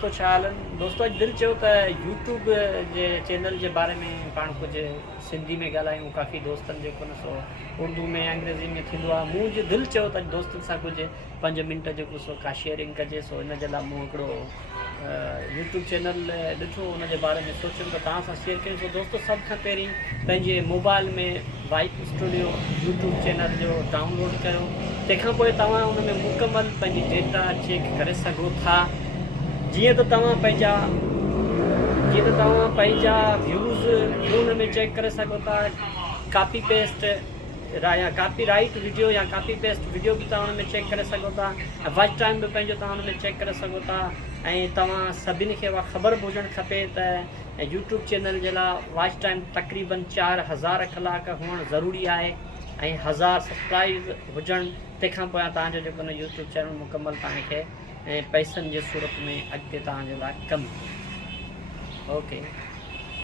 दोस्तों छा हाल आहिनि दोस्तो अॼु दिलि चयो त यूट्यूब जे चैनल जे बारे में पाण कुझु सिंधी में ॻाल्हायूं। काफ़ी दोस्तनि जेको न सो उर्दू में अंग्रेज़ी में थींदो आहे। मुंहिंजो दिलि चयो त अॼु दोस्तनि सां कुझु 5 मिंट जेको सो का शेयरिंग कजे। सो इन जे लाइ मूं हिकिड़ो यूट्यूब चैनल ॾिठो, उन जे बारे में सोचियुमि त तव्हां सां शेयर कयूं। सो दोस्तो सभ खां पहिरीं पंहिंजे मोबाइल में वाइप स्टूडियो यूट्यूब चैनल जो डाउनलोड कयो। तंहिंखां पोइ तव्हां उन में मुकमल पंहिंजी डेटा चेक करे सघो था। जीअं त तव्हां पंहिंजा व्यूज़ हुन में चेक करे सघो था। कापी पेस्ट या कापी राइट वीडियो या कापी पेस्ट वीडियो बि तव्हां हुन में चेक करे सघो था। वॉच टाइम बि पंहिंजो तव्हां हुन में चेक करे सघो था। ऐं तव्हां सभिनी खे उहा ख़बर बि हुजणु खपे त यूट्यूब चैनल जे लाइ वॉच टाइम तक़रीबन 4000 कलाक हुअणु ज़रूरी आहे ऐं 1000 सब्सक्राइब हुजणु। तंहिंखां पोइ तव्हांजो जेको न यूट्यूब चैनल मुकमल तव्हांखे पैसनि जे सूरत में अॻिते तव्हांजे लाइ कमु। ओके।